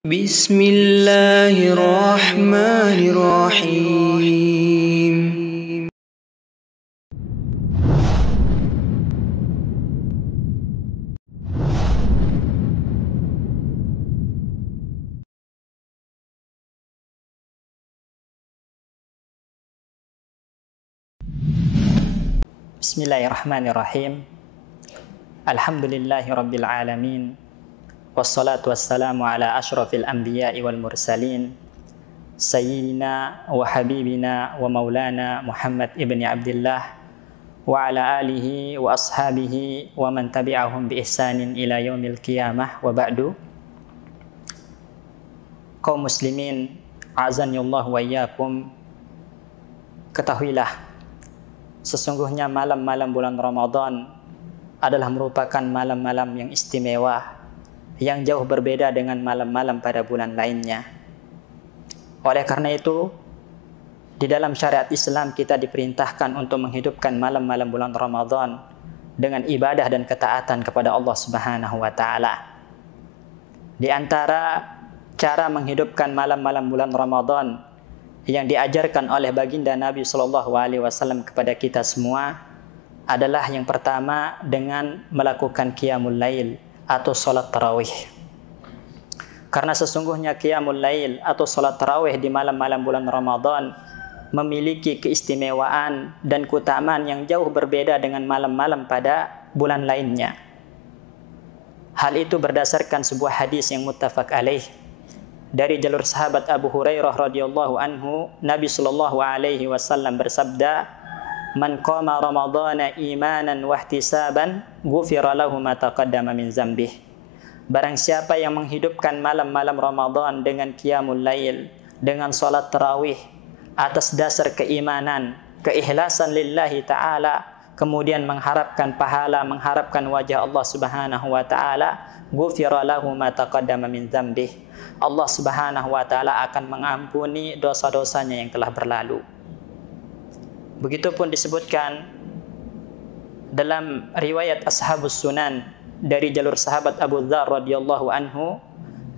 Bismillahirrahmanirrahim. Bismillahirrahmanirrahim. Alhamdulillahirabbil alamin. Wassalatu wassalamu ala asyrafil anbiya'i wal mursalin sayyidina wa habibina wa maulana Muhammad ibni Abdullah wa ala alihi wa ashabihi wa man tabi'ahum bi ihsanin ila yaumil qiyamah wa ba'du. Kaum muslimin, azanillahu wa iyyakum, ketahuilah sesungguhnya malam-malam bulan Ramadan adalah merupakan malam-malam yang istimewa, yang jauh berbeda dengan malam-malam pada bulan lainnya. Oleh karena itu, di dalam syariat Islam kita diperintahkan untuk menghidupkan malam-malam bulan Ramadan dengan ibadah dan ketaatan kepada Allah Subhanahu wa taala. Di antara cara menghidupkan malam-malam bulan Ramadan yang diajarkan oleh baginda Nabi sallallahu alaihi wasallam kepada kita semua adalah yang pertama dengan melakukan qiyamul lail atau salat tarawih. Karena sesungguhnya qiyamul lail atau salat tarawih di malam-malam bulan Ramadan memiliki keistimewaan dan keutamaan yang jauh berbeda dengan malam-malam pada bulan lainnya. Hal itu berdasarkan sebuah hadis yang muttafaq alaih dari jalur sahabat Abu Hurairah radhiyallahu anhu. Nabi sallallahu alaihi wasallam bersabda, "Man qama Ramadhana imanan wa ihtisaban, ghufira lahu ma taqaddama min dzambih." Barang siapa yang menghidupkan malam-malam Ramadan dengan qiyamul lail, dengan salat tarawih atas dasar keimanan, keikhlasan lillahi taala, kemudian mengharapkan pahala, mengharapkan wajah Allah Subhanahu wa taala, ghufira lahu ma taqaddama min dzambih. Allah Subhanahu wa taala akan mengampuni dosa-dosanya yang telah berlalu. Begitupun disebutkan dalam riwayat Ashabus Sunan dari jalur sahabat Abu Dzar radhiyallahu anhu,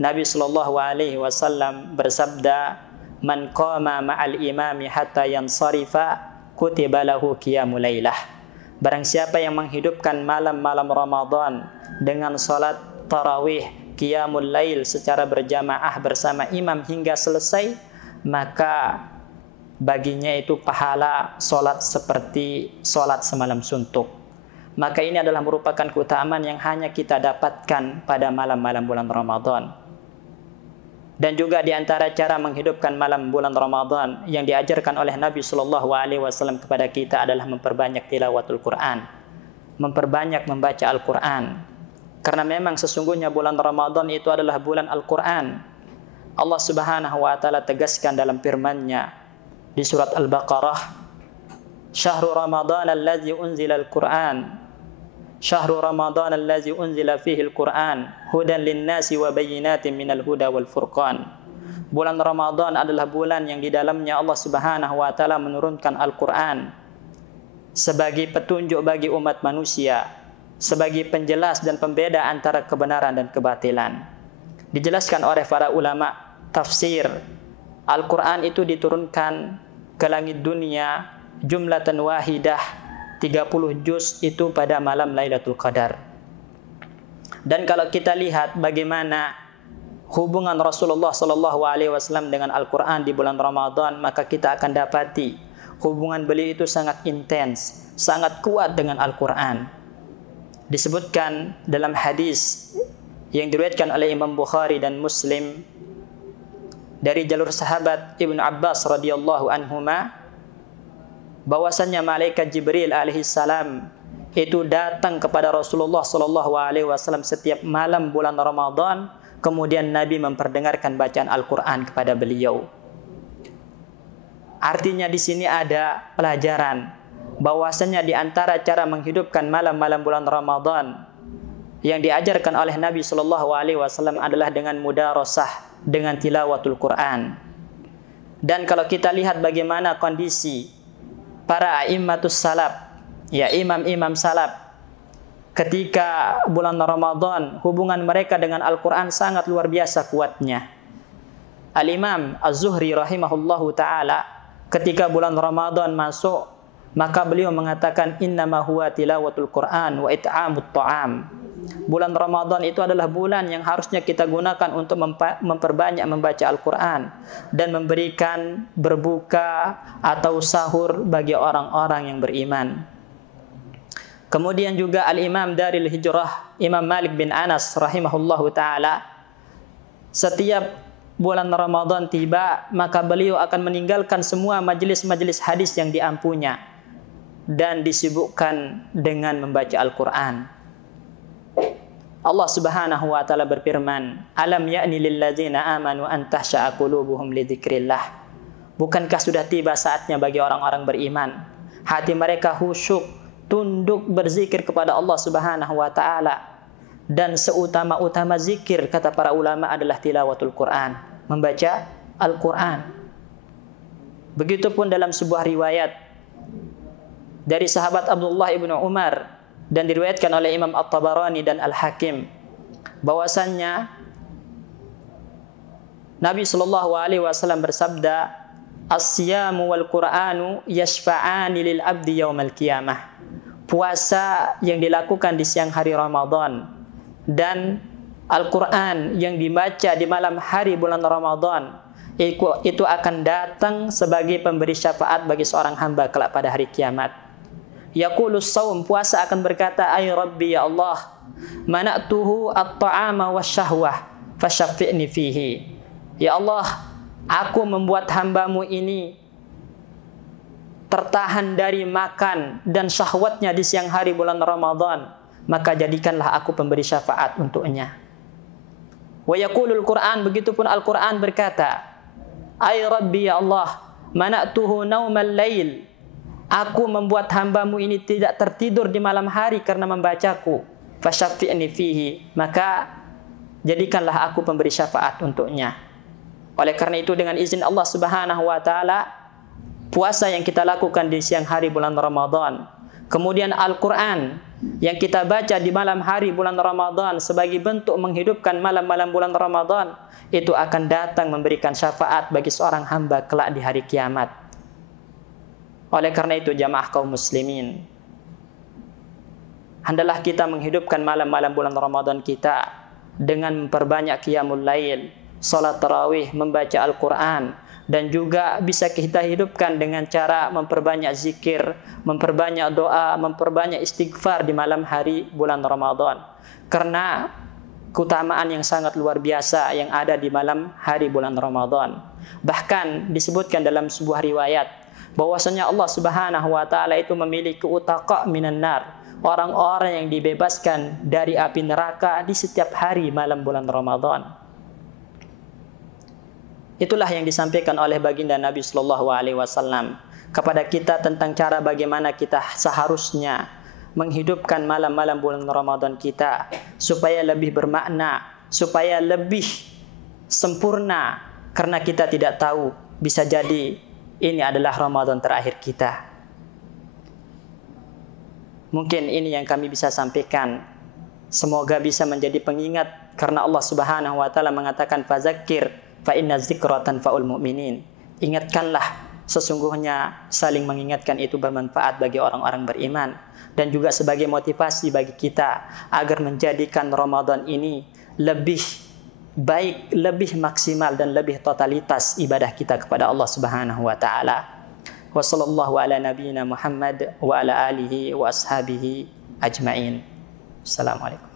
Nabi sallallahu alaihi wasallam bersabda, "Man qama ma'al imami hatta yansarifa, kutiba lahu qiyamul lailah." Barang siapa yang menghidupkan malam-malam Ramadan dengan salat tarawih, qiyamul lail secara berjamaah bersama imam hingga selesai, maka baginya itu pahala solat seperti solat semalam suntuk. Maka ini adalah merupakan keutamaan yang hanya kita dapatkan pada malam-malam bulan Ramadan. Dan juga di antara cara menghidupkan malam bulan Ramadan yang diajarkan oleh Nabi sallallahu alaihi wasallam kepada kita adalah memperbanyak tilawatul Quran, memperbanyak membaca Al-Quran. Karena memang sesungguhnya bulan Ramadan itu adalah bulan Al-Quran. Allah Subhanahu wa taala tegaskan dalam firman-Nya di surat Al-Baqarah, "Syahrul Ramadan allazi unzila al-Qur'an, syahrul Ramadan allazi unzila fihi al-Qur'an, hudan lin-nasi wa bayyinatin minal huda wal furqan." Bulan Ramadan adalah bulan yang di dalamnya Allah Subhanahu wa taala menurunkan Al-Qur'an sebagai petunjuk bagi umat manusia, sebagai penjelas dan pembeda antara kebenaran dan kebatilan. Dijelaskan oleh para ulama tafsir, Al-Quran itu diturunkan ke langit dunia jumlatan wahidah, 30 juz itu pada malam Lailatul Qadar. Dan kalau kita lihat bagaimana hubungan Rasulullah SAW dengan Al-Quran di bulan Ramadan, maka kita akan dapati hubungan beliau itu sangat intens, sangat kuat dengan Al-Quran. Disebutkan dalam hadis yang diriwayatkan oleh Imam Bukhari dan Muslim dari jalur sahabat Ibnu Abbas radhiyallahu anhuma, bahwasannya malaikat Jibril alaihi salam itu datang kepada Rasulullah sallallahu alaihi wasallam setiap malam bulan Ramadan, kemudian Nabi memperdengarkan bacaan Al-Qur'an kepada beliau. Artinya di sini ada pelajaran bahwasannya di antara cara menghidupkan malam-malam bulan Ramadan yang diajarkan oleh Nabi sallallahu alaihi wasallam adalah dengan mudarasah, dengan tilawatul Quran. Dan kalau kita lihat bagaimana kondisi para a'immatus salaf, ya imam-imam salaf, ketika bulan Ramadan, hubungan mereka dengan Al-Quran sangat luar biasa kuatnya. Al-Imam Az-Zuhri rahimahullahu ta'ala, ketika bulan Ramadan masuk, maka beliau mengatakan, innama huwa tilawatul Quran wa it'amut ta'am. Bulan Ramadan itu adalah bulan yang harusnya kita gunakan untuk memperbanyak membaca Al-Quran dan memberikan berbuka atau sahur bagi orang-orang yang beriman. Kemudian juga Al-Imam Daril Hijrah, Imam Malik bin Anas rahimahullahu ta'ala, setiap bulan Ramadan tiba, maka beliau akan meninggalkan semua majelis-majelis hadis yang diampunya dan disibukkan dengan membaca Al-Quran. Allah Subhanahu wa ta'ala berfirman, alam ya'ni lilladzina amanu an tahsha'a qulubuhum li dzikrillah. Bukankah sudah tiba saatnya bagi orang-orang beriman, hati mereka khusyuk, tunduk berzikir kepada Allah Subhanahu wa ta'ala. Dan seutama-utama zikir, kata para ulama, adalah tilawatul Quran, membaca Al-Quran. Begitupun dalam sebuah riwayat dari sahabat Abdullah ibnu Umar dan diriwayatkan oleh Imam At-Tabarani dan Al-Hakim, bahwasannya Nabi SAW bersabda, as-siyamu wal Qur'anu yashfa'ani lil abdi yaumal qiyamah. Puasa yang dilakukan di siang hari Ramadan dan Al-Quran yang dibaca di malam hari bulan Ramadan, itu akan datang sebagai pemberi syafaat bagi seorang hamba kelak pada hari kiamat. Yaqulus saum, puasa akan berkata, ay Rabbi, ya Allah, mana'tuhu at-ta'ama wasyahwah fasyaffi'ni fihi. Ya Allah, aku membuat hambamu ini tertahan dari makan dan syahwatnya di siang hari bulan Ramadan, maka jadikanlah aku pemberi syafaat untuknya. Wa yaqulul Quran, begitupun Al-Quran berkata, ay Rabbi, ya Allah, mana'tuhu naumal lail, aku membuat hambamu ini tidak tertidur di malam hari karena membacaku, fasyaffi'ni fihi, maka jadikanlah aku pemberi syafaat untuknya. Oleh karena itu, dengan izin Allah Subhanahu wa ta'ala, puasa yang kita lakukan di siang hari bulan Ramadan, kemudian Al-Quran yang kita baca di malam hari bulan Ramadan sebagai bentuk menghidupkan malam-malam bulan Ramadan, itu akan datang memberikan syafaat bagi seorang hamba kelak di hari kiamat. Oleh karena itu, jamaah kaum muslimin, hendaklah kita menghidupkan malam-malam bulan Ramadan kita dengan memperbanyak qiyamul lail, salat tarawih, membaca Al-Quran, dan juga bisa kita hidupkan dengan cara memperbanyak zikir, memperbanyak doa, memperbanyak istighfar di malam hari bulan Ramadan. Karena keutamaan yang sangat luar biasa yang ada di malam hari bulan Ramadan. Bahkan disebutkan dalam sebuah riwayat bahwasanya Allah Subhanahu wa ta'ala itu memiliki utaqa minan nar, orang-orang yang dibebaskan dari api neraka di setiap hari malam bulan Ramadan. Itulah yang disampaikan oleh baginda Nabi Sallallahu Alaihi Wasallam kepada kita tentang cara bagaimana kita seharusnya menghidupkan malam-malam bulan Ramadan kita supaya lebih bermakna, supaya lebih sempurna, karena kita tidak tahu, bisa jadi ini adalah Ramadan terakhir kita. Mungkin ini yang kami bisa sampaikan. Semoga bisa menjadi pengingat, karena Allah Subhanahu wa ta'ala mengatakan, fazakir fa inna dzikra tanfa'ul mu'minin. Ingatkanlah, sesungguhnya saling mengingatkan itu bermanfaat bagi orang-orang beriman, dan juga sebagai motivasi bagi kita agar menjadikan Ramadan ini lebih baik, lebih maksimal, dan lebih totalitas ibadah kita kepada Allah Subhanahu wa taala. Wa sallallahu ala nabiyyina Muhammad wa ala alihi wa ashabihi ajmain. Assalamualaikum.